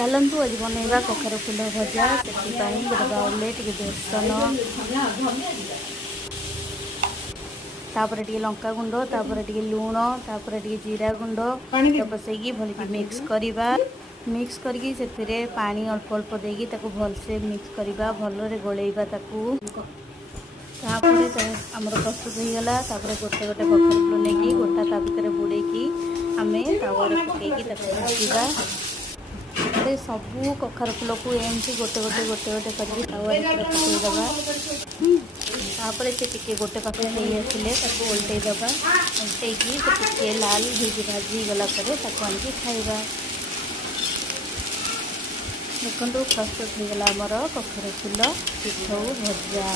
चलतु आज बनवा कखार फूल भजा से गोटे बाउले टे बेसन तापर टे लंका गुंड तापर टे लुण तापर टे जीरा गुंड बसैकी भल मिक्स करवा मिक्स करके से पानी अल्प अल्प देकी भलसे मिक्स करवा भलरे गोलेवा आमर प्रस्तुत हो गला गोटे गोटे कखार फूल नहीं गोटा ता भर बुड़े आम तावर पकईकी भाजवा सबू कखार फूल को एमती गोटे गोटे गोटे गोटे करके तावर पकईदबा तापर से टिके गोटे पाखे नहीं आसिले उल्टेदबा उल्टेकी टिके लाल हो भाजी गला आनिकी खाइबा। देखो प्रस्तुत हो गला आमर कखार फूल पिठौ भजा।